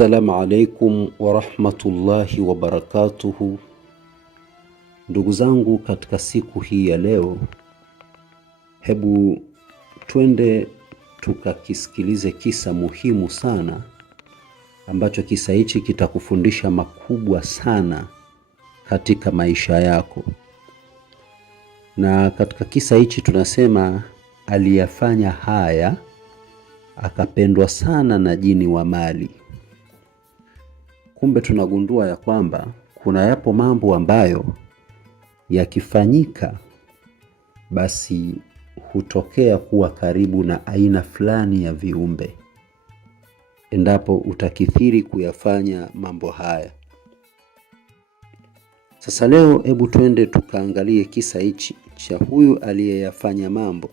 Assalamu alaikum wa rahmatullahi wa barakatuhu. Ndugu zangu, katika siku hii ya leo, hebu twende tukakisikilize kisa muhimu sana, ambacho kisa hichi kitakufundisha makubwa sana katika maisha yako. Na katika kisa hichi tunasema aliyafanya haya akapendwa sana na jini wa mali. Kumbe tunagundua ya kwamba kuna yapo mambo ambayo yakifanyika basi hutokea kuwa karibu na aina fulani ya viumbe, endapo utakithiri kuyafanya mambo haya. Sasa leo hebu twende tukaangalie kisa hichi cha huyu aliyeyafanya mambo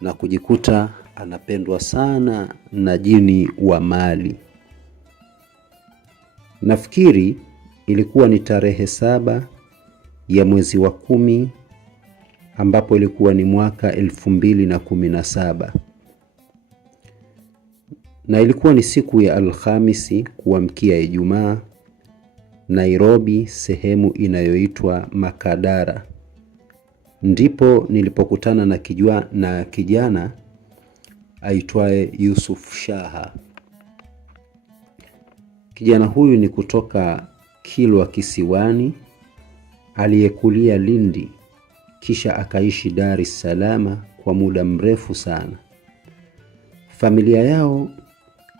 na kujikuta anapendwa sana na jini wa mali. Nafikiri ilikuwa ni tarehe 7 ya mwezi wa 10, ambapo ilikuwa ni mwaka 2017. Na ilikuwa ni siku ya Alhamisi kuamkia Ijumaa, Nairobi, sehemu inayoitwa Makadara. Ndipo nilipokutana na kijana aitwaye Yusuf Shaha. Kijana huyu ni kutoka Kilwa Kisiwani, aliyekulia Lindi, kisha akaishi Dar es Salaam kwa muda mrefu sana. Familia yao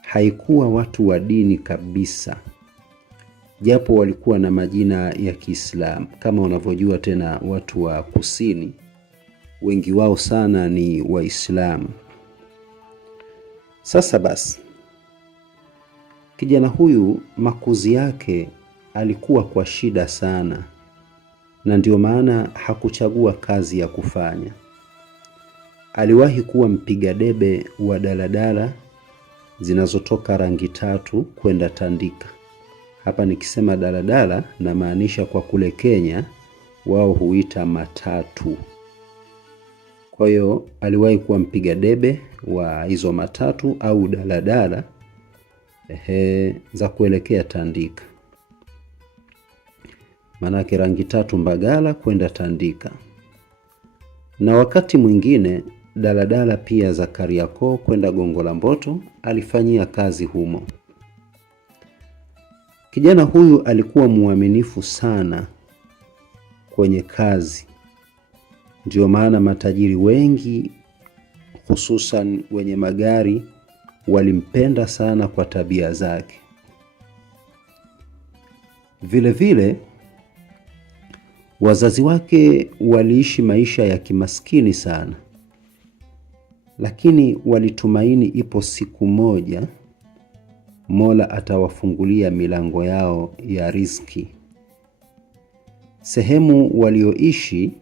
haikuwa watu wa dini kabisa, japo walikuwa na majina ya Kiislamu. Kama unavyojua tena, watu wa kusini wengi wao sana ni Waislamu. Sasa basi, kijana huyu makuzi yake alikuwa kwa shida sana, na ndio maana hakuchagua kazi ya kufanya. Aliwahi kuwa mpiga debe wa daladala zinazotoka Rangi Tatu kwenda Tandika. Hapa nikisema daladala na maanisha kwa kule Kenya wao huita matatu. Kwa hiyo aliwahi kuwa mpiga debe wa hizo matatu au daladala za kuelekea Tandika. Manake Rangi Tatu Mbagala kwenda Tandika. Na wakati mwingine daladala pia za Kariakoo kwenda Gongo la Mboto alifanyia kazi humo. Kijana huyu alikuwa muaminifu sana kwenye kazi. Ndio maana matajiri wengi, hususan wenye magari, walimpenda sana kwa tabia zake. Vile vile wazazi wake waliishi maisha ya kimaskini sana, lakini walitumaini ipo siku moja Mola atawafungulia milango yao ya riziki. Sehemu walioishi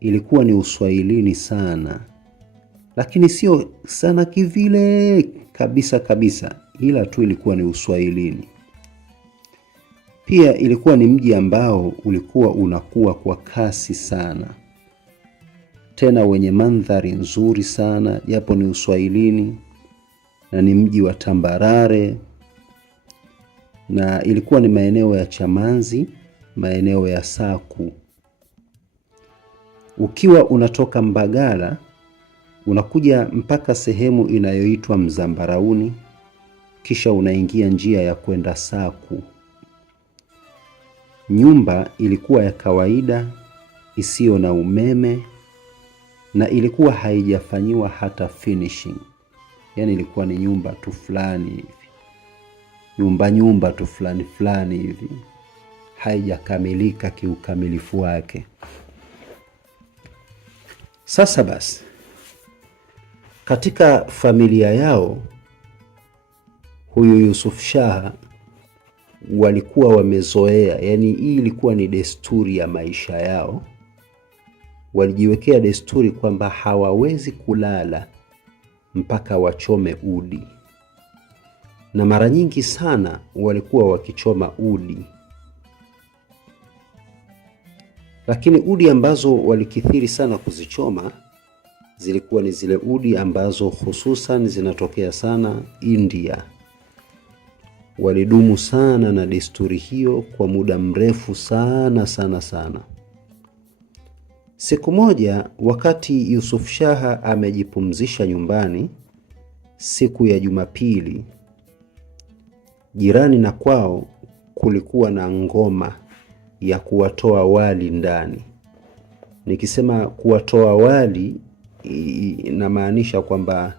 ilikuwa ni uswahilini sana, lakini sio sana kivile kabisa, ila tu ilikuwa ni uswahilini. Pia ilikuwa ni mji ambao ulikuwa unakuwa kwa kasi sana, tena wenye mandhari nzuri sana, japo ni uswahilini, na ni mji wa tambarare, na ilikuwa ni maeneo ya Chamanzi, maeneo ya Saku. Ukiwa unatoka Mbagala unakuja mpaka sehemu inayoitwa Mzambarauni, kisha unaingia njia ya kwenda Saku. Nyumba ilikuwa ya kawaida, isiyo na umeme, na ilikuwa haijafanyiwa hata finishing. Yani ilikuwa ni nyumba tu fulani hivi, nyumba tu fulani hivi, haijakamilika kiukamilifu wake. Sasa basi, katika familia yao huyu Yusuf Shaha walikuwa wamezoea, yani hii ilikuwa ni desturi ya maisha yao. Walijiwekea desturi kwamba hawawezi kulala mpaka wachome udi, na mara nyingi sana walikuwa wakichoma udi. Lakini udi ambazo walikithiri sana kuzichoma zilikuwa ni zile udi ambazo hususan zinatokea sana India. walidumu sana na desturi hiyo kwa muda mrefu sana sana sana. Siku moja wakati Yusuf Shah amejipumzisha nyumbani siku ya Jumapili, jirani na kwao kulikuwa na ngoma ya kuwatoa wali ndani. Nikisema kuwatoa wali inamaanisha kwamba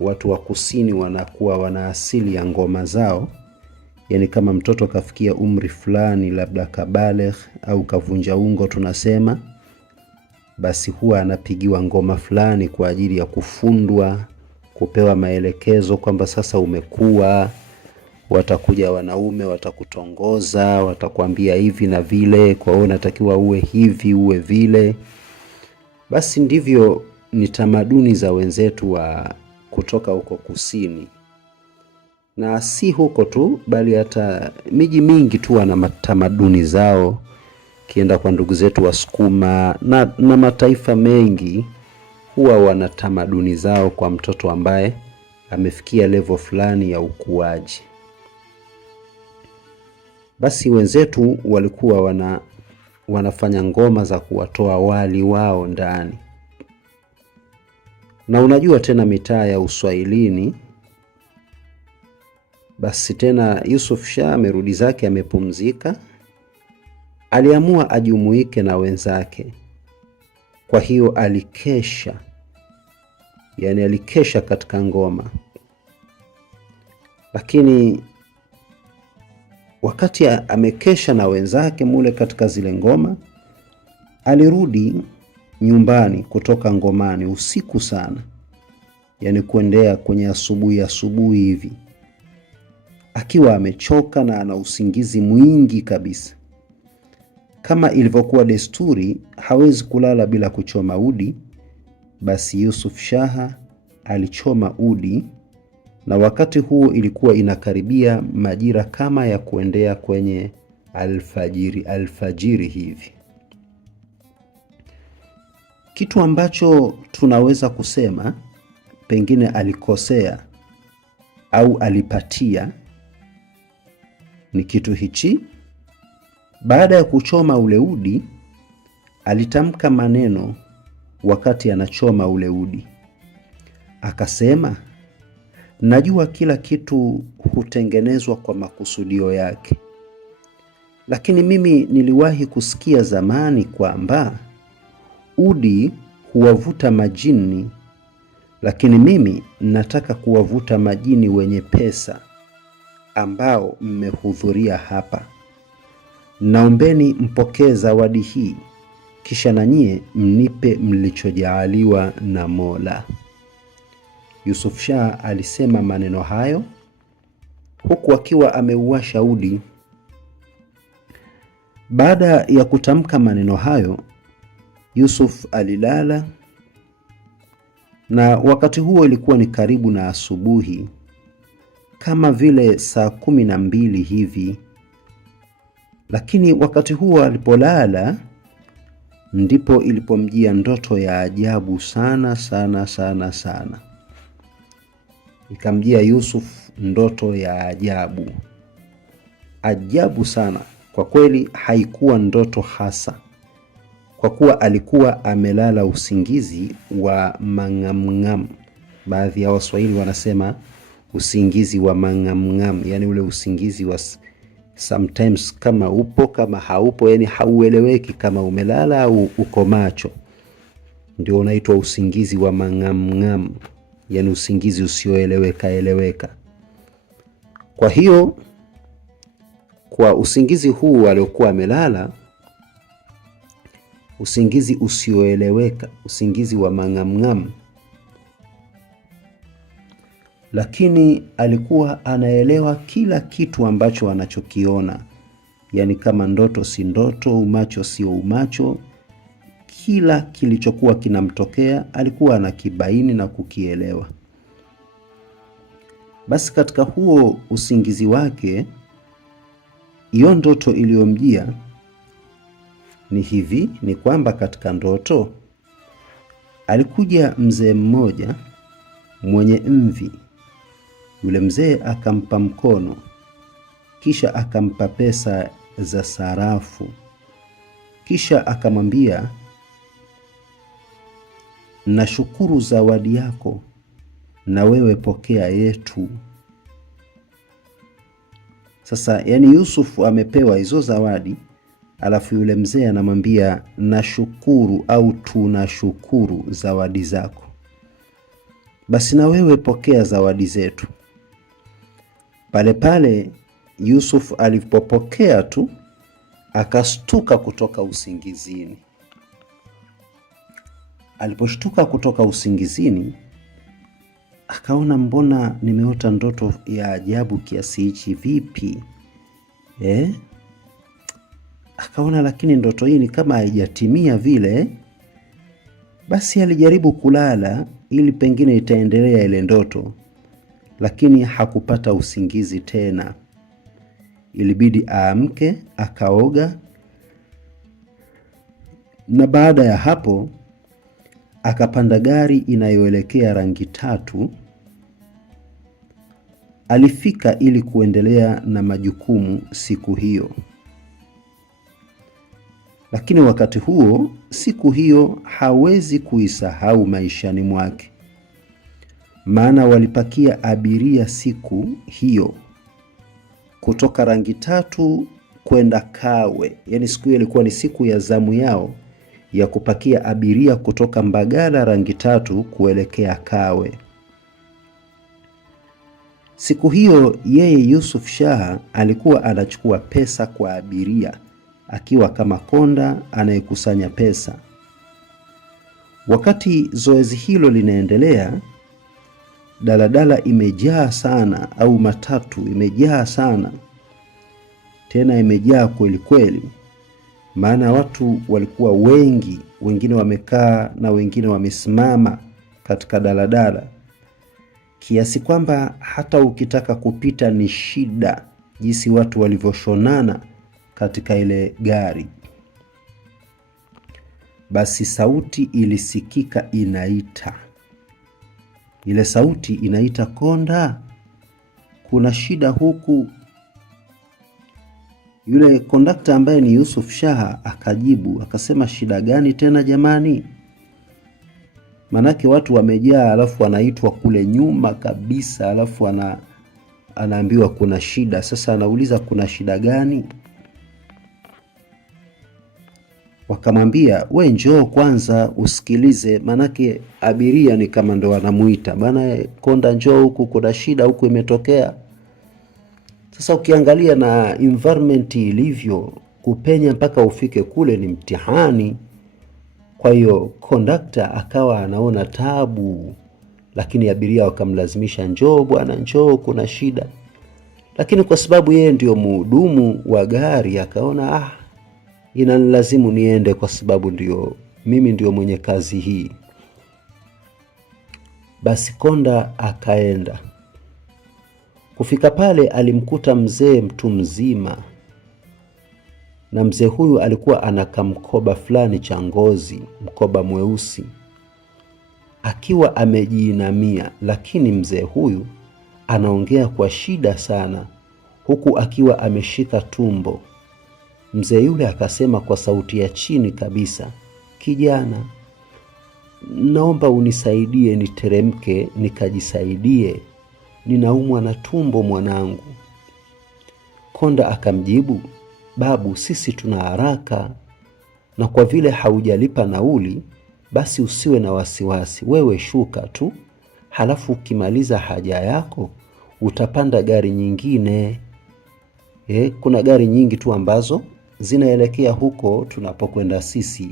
watu wa kusini wanakuwa wana asili ya ngoma zao. Yani kama mtoto kafikia umri fulani, labda kabaligh au kavunja ungo tunasema, basi huwa anapigiwa ngoma fulani kwa ajili ya kufundwa, kupewa maelekezo kwamba sasa umekuwa, watakuja wanaume watakutongoza, watakwambia hivi na vile, kwa hiyo unatakiwa uwe hivi uwe vile. Basi ndivyo ni tamaduni za wenzetu wa kutoka huko kusini. Na si huko tu, bali hata miji mingi tu wana tamaduni zao. Kienda kwa ndugu zetu Wasukuma na mataifa mengi huwa wana tamaduni zao kwa mtoto ambaye amefikia level fulani ya ukuaji. Basi wenzetu walikuwa wanafanya ngoma za kuwatoa wali wao ndani. Na unajua tena mitaa ya Uswahilini, basi tena Yusuf Shah amerudi zake amepumzika, aliamua ajumuike na wenzake. Kwa hiyo alikesha, yani alikesha katika ngoma. Lakini wakati amekesha na wenzake mule katika zile ngoma, alirudi nyumbani kutoka ngomani usiku sana, yani kuendea kwenye asubuhi hivi, akiwa amechoka na ana usingizi mwingi kabisa. Kama ilivyokuwa desturi, hawezi kulala bila kuchoma udi. Basi Yusuf Shah alichoma udi, na wakati huo ilikuwa inakaribia majira kama ya kuendea kwenye alfajiri hivi. Kitu ambacho tunaweza kusema pengine alikosea au alipatia ni kitu hichi. Baada ya kuchoma ule udi, alitamka maneno wakati anachoma ule udi. Akasema, najua kila kitu hutengenezwa kwa makusudio yake. Lakini mimi niliwahi kusikia zamani kwamba udi huwavuta majini, lakini mimi nataka kuwavuta majini wenye pesa ambao mmehudhuria hapa. Naombeni mpokee zawadi hii, kisha na nyie mnipe mlichojaaliwa na Mola. Yusuf Shah alisema maneno hayo huku akiwa ameuwasha udi. Baada ya kutamka maneno hayo, Yusuf alilala, na wakati huo ilikuwa ni karibu na asubuhi, kama vile saa 12 hivi. Lakini wakati huo alipolala, ndipo ilipomjia ndoto ya ajabu sana sana sana sana. Ikamjia Yusuf ndoto ya ajabu sana. Kwa kweli haikuwa ndoto hasa, kwa kuwa alikuwa amelala usingizi wa mangamngam. Baadhi ya Waswahili wanasema usingizi wa mangamngam, yani ule usingizi wa sometimes kama upo kama haupo, yani haueleweki kama umelala au uko macho. Ndio unaitwa usingizi wa mangamngam, yani usingizi usioeleweka. Kwa hiyo kwa usingizi huu aliokuwa amelala, usingizi usioeleweka, usingizi wa mangamngam, lakini alikuwa anaelewa kila kitu ambacho anachokiona. Yani kama ndoto si ndoto, umacho sio umacho, kila kilichokuwa kinamtokea alikuwa anakibaini na kukielewa. Basi katika huo usingizi wake, hiyo ndoto iliyomjia ni hivi, ni kwamba katika ndoto alikuja mzee mmoja mwenye mvi. Yule mzee akampa mkono kisha akampa pesa za sarafu, kisha akamwambia, nashukuru zawadi yako, na wewe pokea yetu. Sasa yani Yusuf amepewa hizo zawadi, alafu yule mzee anamwambia nashukuru au tunashukuru zawadi zako, basi na wewe pokea zawadi zetu. Pale pale Yusuf alipopokea tu akastuka kutoka usingizini. Aliposhtuka kutoka usingizini, akaona mbona nimeota ndoto ya ajabu kiasi hichi, vipi? Akaona lakini ndoto hii ni kama haijatimia vile. Basi alijaribu kulala ili pengine itaendelea ile ndoto, lakini hakupata usingizi tena. Ilibidi aamke, akaoga, na baada ya hapo akapanda gari inayoelekea Rangi Tatu. Alifika ili kuendelea na majukumu siku hiyo. Lakini wakati huo, siku hiyo hawezi kuisahau maishani mwake. Maana walipakia abiria siku hiyo kutoka Rangi Tatu kwenda Kawe. Yaani siku hiyo ilikuwa ni siku ya zamu yao ya kupakia abiria kutoka Mbagala Rangi Tatu kuelekea Kawe. Siku hiyo yeye Yusuf Shah alikuwa anachukua pesa kwa abiria, akiwa kama konda anayekusanya pesa. Wakati zoezi hilo linaendelea, daladala imejaa sana, au matatu imejaa sana, tena imejaa kweli kweli. Maana watu walikuwa wengi, wengine wamekaa na wengine wamesimama katika daladala, kiasi kwamba hata ukitaka kupita ni shida, jinsi watu walivyoshonana katika ile gari. Basi sauti ilisikika inaita. Ile sauti inaita, konda, kuna shida huku. Yule kondakta ambaye ni Yusuf Shah akajibu akasema, shida gani tena jamani? Manake watu wamejaa, alafu anaitwa kule nyuma kabisa, alafu anaambiwa kuna shida. Sasa anauliza kuna shida gani? Wakamwambia, we njoo kwanza usikilize, manake abiria ni kama ndo wanamuita, bana konda, njoo huku, kuna shida huku imetokea. Sasa ukiangalia na environment ilivyo, kupenya mpaka ufike kule ni mtihani. Kwa hiyo kondakta akawa anaona tabu, lakini abiria wakamlazimisha, njoo bwana, njoo, kuna shida. Lakini kwa sababu yeye ndio mhudumu wa gari, akaona inanilazimu niende kwa sababu mimi ndio mwenye kazi hii. Basi konda akaenda. Kufika pale alimkuta mzee mtu mzima, na mzee huyu alikuwa anakamkoba fulani cha ngozi, mkoba mweusi, akiwa amejiinamia. Lakini mzee huyu anaongea kwa shida sana, huku akiwa ameshika tumbo. Mzee yule akasema kwa sauti ya chini kabisa, kijana, naomba unisaidie niteremke nikajisaidie, ninaumwa na tumbo mwanangu. Konda akamjibu, babu, sisi tuna haraka, na kwa vile haujalipa nauli, basi usiwe na wasiwasi, wewe shuka tu, halafu ukimaliza haja yako utapanda gari nyingine. Kuna gari nyingi tu ambazo zinaelekea huko tunapokwenda sisi.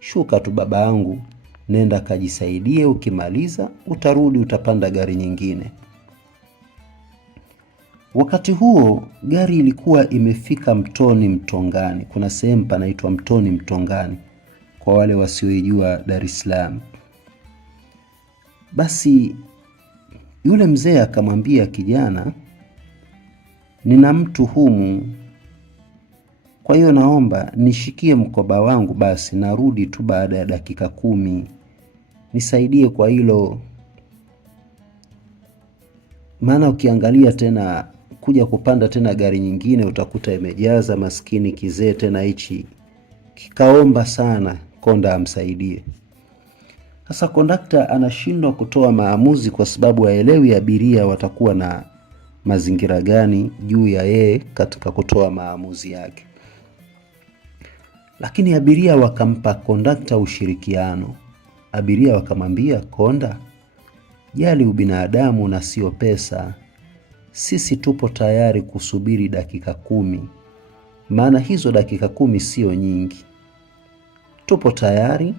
Shuka tu baba yangu, nenda kajisaidie, ukimaliza utarudi, utapanda gari nyingine. Wakati huo gari ilikuwa imefika Mtoni Mtongani. Kuna sehemu panaitwa Mtoni Mtongani kwa wale wasiojua Dar es Salaam. Basi yule mzee akamwambia kijana, nina mtu humu, kwa hiyo naomba nishikie mkoba wangu, basi narudi tu baada ya dakika 10, nisaidie kwa hilo. Maana ukiangalia tena kuja kupanda tena gari nyingine utakuta imejaza, maskini kizee tena hichi kikaomba sana konda amsaidie. Sasa kondakta anashindwa kutoa maamuzi kwa sababu haelewi abiria watakuwa na mazingira gani juu ya yeye katika kutoa maamuzi yake. Lakini abiria wakampa kondakta ushirikiano. Abiria wakamwambia, konda, jali ubinadamu na sio pesa. Sisi tupo tayari kusubiri dakika 10. Maana hizo dakika 10 sio nyingi. Tupo tayari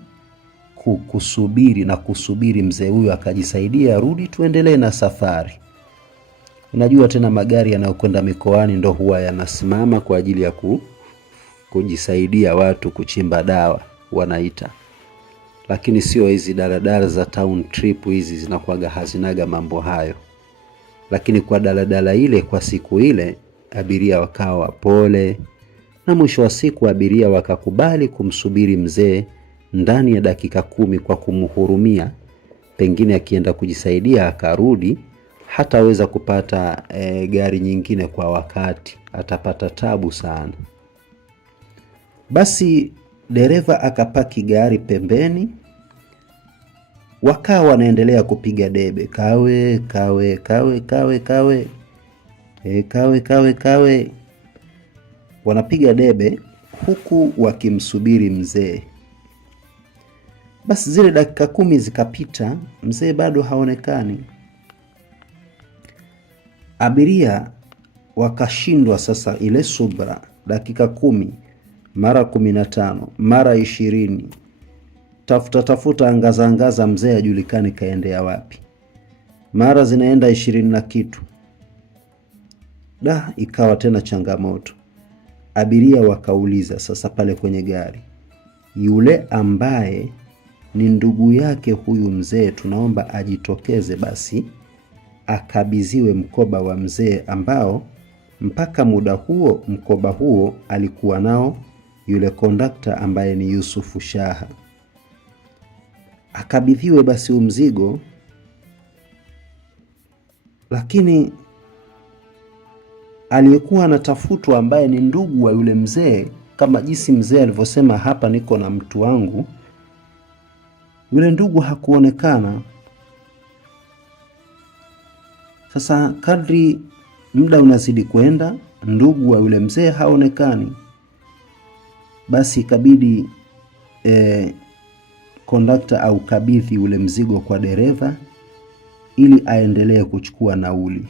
kusubiri na kusubiri mzee huyu akajisaidia arudi, tuendelee na safari. Unajua tena magari yanayokwenda mikoani ndo huwa yanasimama kwa ajili ya kujisaidia watu kuchimba dawa wanaita. Lakini sio hizi daladala za town trip, hizi zinakuwaga hazinaga mambo hayo. Lakini kwa daladala ile kwa siku ile abiria wakawa wapole, na mwisho wa siku abiria wakakubali kumsubiri mzee ndani ya dakika 10 kwa kumhurumia. Pengine akienda kujisaidia akarudi, hataweza kupata gari nyingine kwa wakati, atapata tabu sana. Basi dereva akapaki gari pembeni, wakawa wanaendelea kupiga debe, kawe kawe kawe kawe kawe kawe kawe kawe. Wanapiga debe huku wakimsubiri mzee. Basi zile dakika 10 zikapita, mzee bado haonekani. Abiria wakashindwa sasa ile subra. Dakika 10 mara 15 mara 20, tafuta angaza mzee ajulikani kaendea wapi. Mara zinaenda 20 na kitu. Ikawa tena changamoto. Abiria wakauliza sasa pale kwenye gari, yule ambaye ni ndugu yake huyu mzee, tunaomba ajitokeze basi akabidhiwe mkoba wa mzee ambao mpaka muda huo mkoba huo alikuwa nao yule kondakta ambaye ni Yusufu Shaha. Akabidhiwe basi mzigo. Lakini aliyekuwa anatafutwa ambaye ni ndugu wa yule mzee, kama jinsi mzee alivyosema, hapa niko na mtu wangu, yule ndugu hakuonekana. Sasa kadri muda unazidi kwenda, ndugu wa yule mzee haonekani. Basi ikabidi kondakta au kabidhi ule mzigo kwa dereva ili aendelee kuchukua nauli.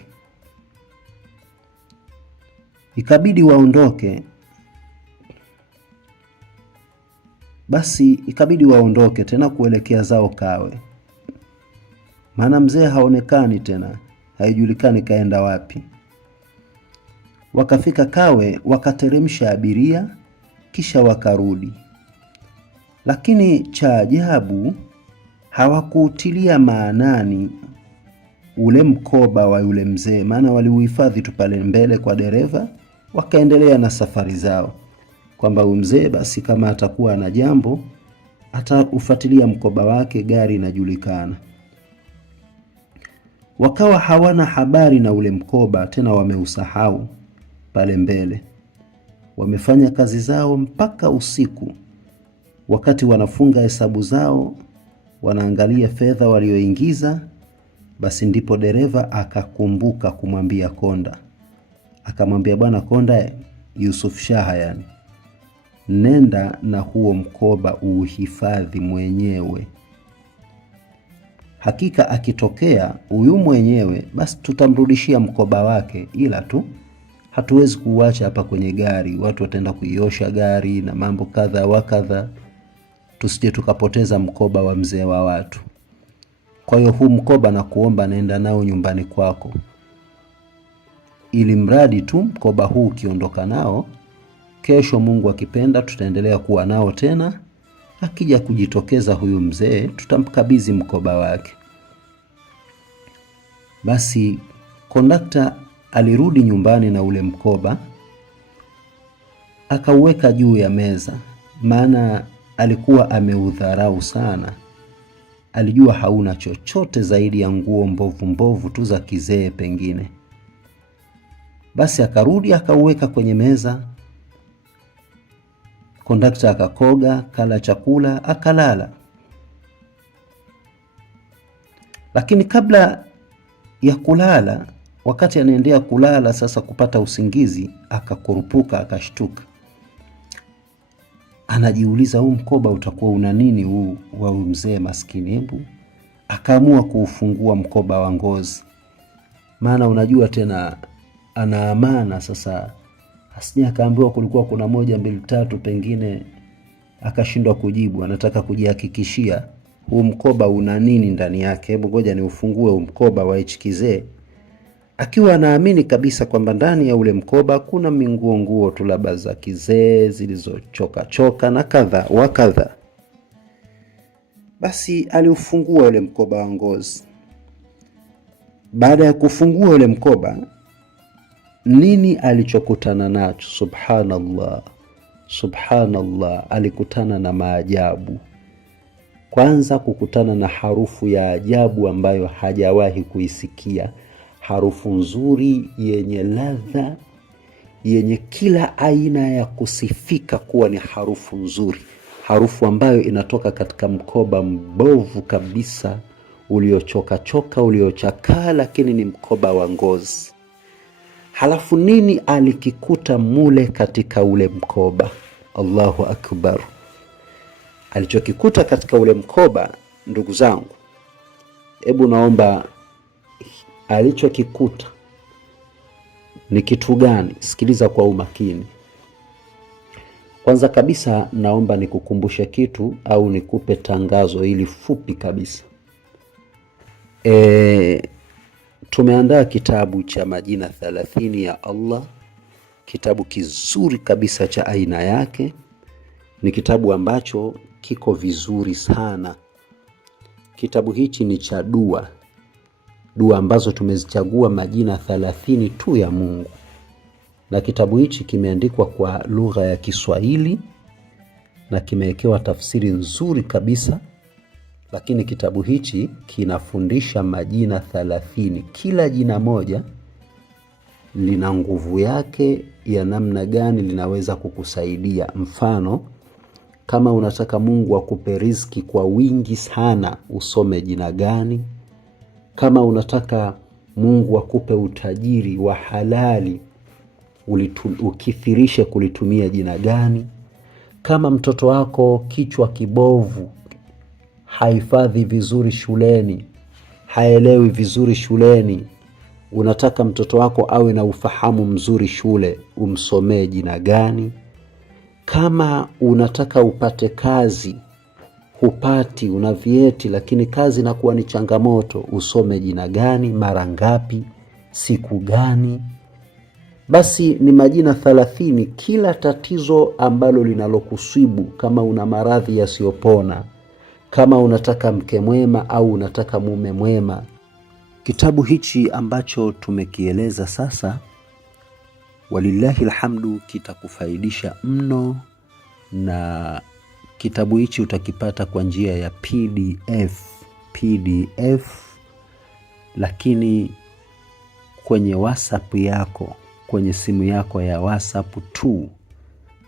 Ikabidi waondoke. Basi ikabidi waondoke tena kuelekea zao Kawe. Maana mzee haonekani tena, haijulikani kaenda wapi. Wakafika Kawe, wakateremsha abiria, kisha wakarudi. Lakini cha ajabu, hawakuutilia maanani ule mkoba wa yule mzee, maana waliuhifadhi tu pale mbele kwa dereva, wakaendelea na safari zao. Kwamba mzee basi kama atakuwa na jambo ataufuatilia mkoba wake, gari inajulikana. Wakawa hawana habari na ule mkoba tena, wameusahau pale mbele. Wamefanya kazi zao mpaka usiku. Wakati wanafunga hesabu zao, wanaangalia fedha walioingiza, basi ndipo dereva akakumbuka kumwambia konda. Akamwambia, bwana konda, Yusuf Shaha yani, nenda na huo mkoba uhifadhi mwenyewe. Hakika akitokea huyu mwenyewe, basi tutamrudishia mkoba wake, ila tu hatuwezi kuuacha hapa kwenye gari. Watu wataenda kuiosha gari na mambo kadha wa kadha, tusije tukapoteza mkoba wa mzee wa watu. Kwa hiyo huu mkoba na kuomba nenda nao nyumbani kwako, ili mradi tu mkoba huu ukiondoka nao, kesho Mungu akipenda tutaendelea kuwa nao tena. Akija kujitokeza huyu mzee, tutamkabidhi mkoba wake. Basi kondakta alirudi nyumbani na ule mkoba, akauweka juu ya meza, maana alikuwa ameudharau sana. Alijua hauna chochote zaidi ya nguo mbovu tu za kizee pengine. Basi akarudi akauweka kwenye meza. Kondakta akakoga, kala chakula, akalala. Lakini kabla ya kulala, wakati anaendea kulala sasa kupata usingizi, akakurupuka, akashtuka. Anajiuliza, huu mkoba utakuwa una nini huu wa mzee maskini? Hebu akaamua kuufungua mkoba wa ngozi. Maana unajua tena ana amana sasa, asije akaambiwa kulikuwa kuna 1 2 3, pengine akashindwa kujibu. Anataka kujihakikishia huu mkoba una nini ndani yake. Hebu ngoja ni ufungue huu mkoba wa hichi kizee, akiwa anaamini kabisa kwamba ndani ya ule mkoba kuna nguo tu labda za kizee zilizochoka choka na kadha wa kadha. Basi aliufungua ule mkoba wa ngozi. Baada ya kufungua ule mkoba, nini alichokutana nacho? Subhanallah, subhanallah, alikutana na maajabu. Kwanza kukutana na harufu ya ajabu ambayo hajawahi kuisikia. Harufu nzuri yenye ladha, yenye kila aina ya kusifika kuwa ni harufu nzuri. Harufu ambayo inatoka katika mkoba mbovu kabisa, uliochoka choka, uliochakaa, lakini ni mkoba wa ngozi. Halafu nini alikikuta mule katika ule mkoba? Allahu akbar. Alichokikuta katika ule mkoba, ndugu zangu, hebu naomba, alichokikuta ni kitu gani? Sikiliza kwa umakini. Kwanza kabisa naomba nikukumbushe kitu au nikupe tangazo hili fupi kabisa. Tumeandaa kitabu cha majina 30 ya Allah, kitabu kizuri kabisa cha aina yake. Ni kitabu ambacho kiko vizuri sana. Kitabu hichi ni cha dua ambazo tumezichagua majina 30 tu ya Mungu. Na kitabu hichi kimeandikwa kwa lugha ya Kiswahili na kimewekewa tafsiri nzuri kabisa. Lakini kitabu hichi kinafundisha majina 30. Kila jina moja lina nguvu yake ya namna gani linaweza kukusaidia. Mfano, kama unataka Mungu akupe riziki kwa wingi sana, usome jina gani? Kama unataka Mungu akupe utajiri wa halali, ukithirishe kulitumia jina gani? Kama mtoto wako kichwa kibovu, haifadhi vizuri shuleni, haelewi vizuri shuleni, unataka mtoto wako awe na ufahamu mzuri shule, umsomee jina gani? Kama unataka upate kazi, hupati, una vyeti lakini kazi inakuwa ni changamoto, usome jina gani? Mara ngapi? Siku gani? Basi ni majina 30. Kila tatizo ambalo linalokusibu, kama una maradhi yasiyopona, kama unataka mke mwema au unataka mume mwema, kitabu hichi ambacho tumekieleza sasa, walillahi alhamdu, kitakufaidisha mno. Na kitabu hichi utakipata kwa njia ya PDF, lakini kwenye WhatsApp yako, kwenye simu yako ya WhatsApp tu,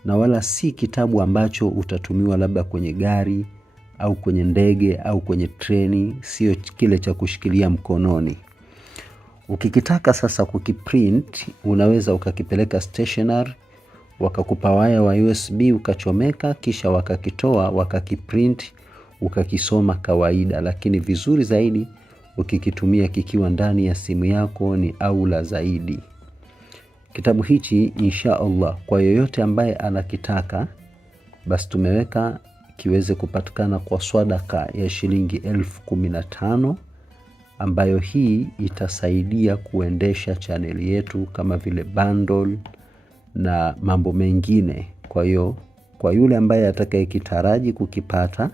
na wala si kitabu ambacho utatumiwa labda kwenye gari au kwenye ndege au kwenye treni, sio kile cha kushikilia mkononi. Ukikitaka sasa kukiprint, unaweza ukakipeleka stationery, wakakupa waya wa USB ukachomeka, kisha wakakitoa wakakiprint, ukakisoma kawaida. Lakini vizuri zaidi ukikitumia kikiwa ndani ya simu yako ni aula zaidi. Kitabu hichi insha Allah kwa yoyote ambaye anakitaka, basi tumeweka kiweze kupatikana kwa swadaka ya shilingi 15,000, ambayo hii itasaidia kuendesha chaneli yetu kama vile bundle na mambo mengine. Kwa hiyo kwa yule ambaye atakayekitaraji kukipata,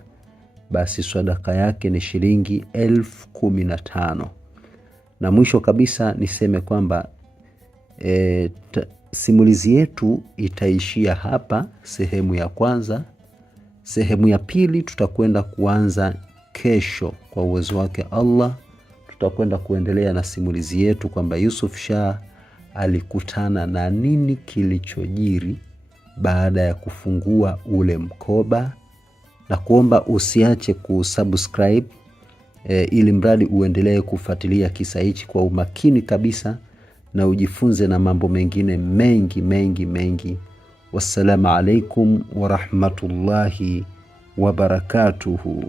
basi swadaka yake ni shilingi 15,000. Na mwisho kabisa niseme kwamba simulizi yetu itaishia hapa, sehemu ya kwanza. Sehemu ya pili tutakwenda kuanza kesho kwa uwezo wake Allah. Tutakwenda kuendelea na simulizi yetu kwamba Yusuf Shah alikutana na nini kilichojiri baada ya kufungua ule mkoba, na kuomba usiache kusubscribe ili mradi uendelee kufuatilia kisa hichi kwa umakini kabisa na ujifunze na mambo mengine mengi. Wassalamu alaikum wa rahmatullahi wa barakatuhu.